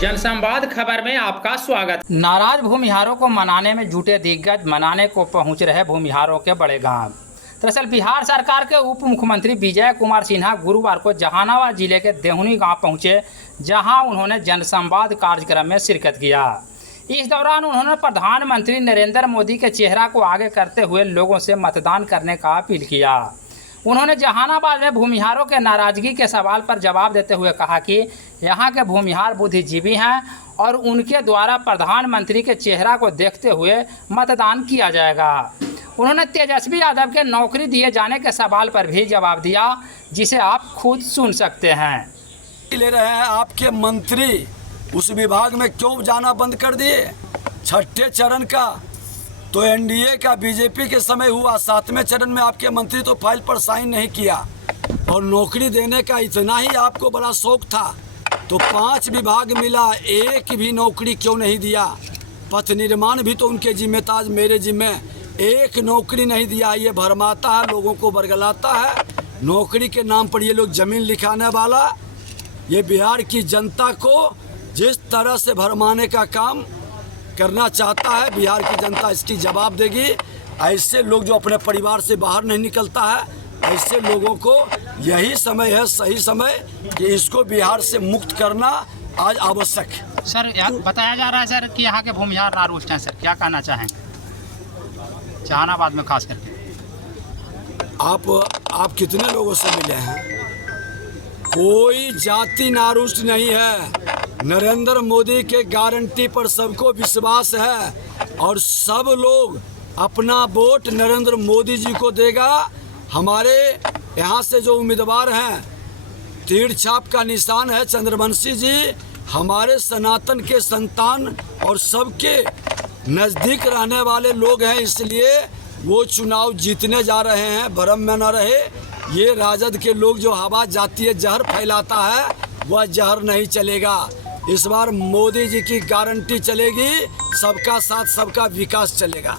जनसंवाद खबर में आपका स्वागत। नाराज भूमिहारों को मनाने में जुटे दिग्गज मनाने को पहुंच रहे भूमिहारों के बड़े गांव। दरअसल बिहार सरकार के उप मुख्यमंत्री विजय कुमार सिन्हा गुरुवार को जहानाबाद जिले के देहुनी गांव पहुंचे, जहां उन्होंने जनसंवाद कार्यक्रम में शिरकत किया। इस दौरान उन्होंने प्रधानमंत्री नरेंद्र मोदी के चेहरा को आगे करते हुए लोगों से मतदान करने का अपील किया। उन्होंने जहानाबाद में भूमिहारों के नाराजगी के सवाल पर जवाब देते हुए कहा कि यहाँ के भूमिहार बुद्धिजीवी हैं और उनके द्वारा प्रधानमंत्री के चेहरा को देखते हुए मतदान किया जाएगा। उन्होंने तेजस्वी यादव के नौकरी दिए जाने के सवाल पर भी जवाब दिया, जिसे आप खुद सुन सकते हैं। ले रहे हैं आपके मंत्री उस विभाग में क्यों जाना बंद कर दिए? छठे चरण का तो एनडीए का बीजेपी के समय हुआ, 7वें चरण में आपके मंत्री तो फाइल पर साइन नहीं किया। और नौकरी देने का इतना ही आपको बड़ा शौक था तो 5 विभाग मिला, एक भी नौकरी क्यों नहीं दिया? पथ निर्माण भी तो उनके जिम्मे था, मेरे जिम्मे एक नौकरी नहीं दिया। ये भरमाता है, लोगों को बरगलाता है। नौकरी के नाम पर ये लोग जमीन लिखाने वाला, ये बिहार की जनता को जिस तरह से भरमाने का काम करना चाहता है, बिहार की जनता इसकी जवाब देगी। ऐसे लोग जो अपने परिवार से बाहर नहीं निकलता है, ऐसे लोगों को यही समय है, सही समय कि इसको बिहार से मुक्त करना आज आवश्यक है। सर, बताया जा रहा है सर कि यहाँ के भूमिहार नारुष्ट हैं। सर, क्या कहना चाहेंगे जहानाबाद में खास करके? आप कितने लोगों से मिले हैं? कोई जाति नारुष्ट नहीं है। नरेंद्र मोदी के गारंटी पर सबको विश्वास है और सब लोग अपना वोट नरेंद्र मोदी जी को देगा। हमारे यहाँ से जो उम्मीदवार हैं, तीर छाप का निशान है चंद्रवंशी जी, हमारे सनातन के संतान और सबके नज़दीक रहने वाले लोग हैं, इसलिए वो चुनाव जीतने जा रहे हैं। भ्रम में न रहे, ये राजद के लोग जो हवा जातीय जहर फैलाता है वह जहर नहीं चलेगा। इस बार मोदी जी की गारंटी चलेगी, सबका साथ सबका विकास चलेगा।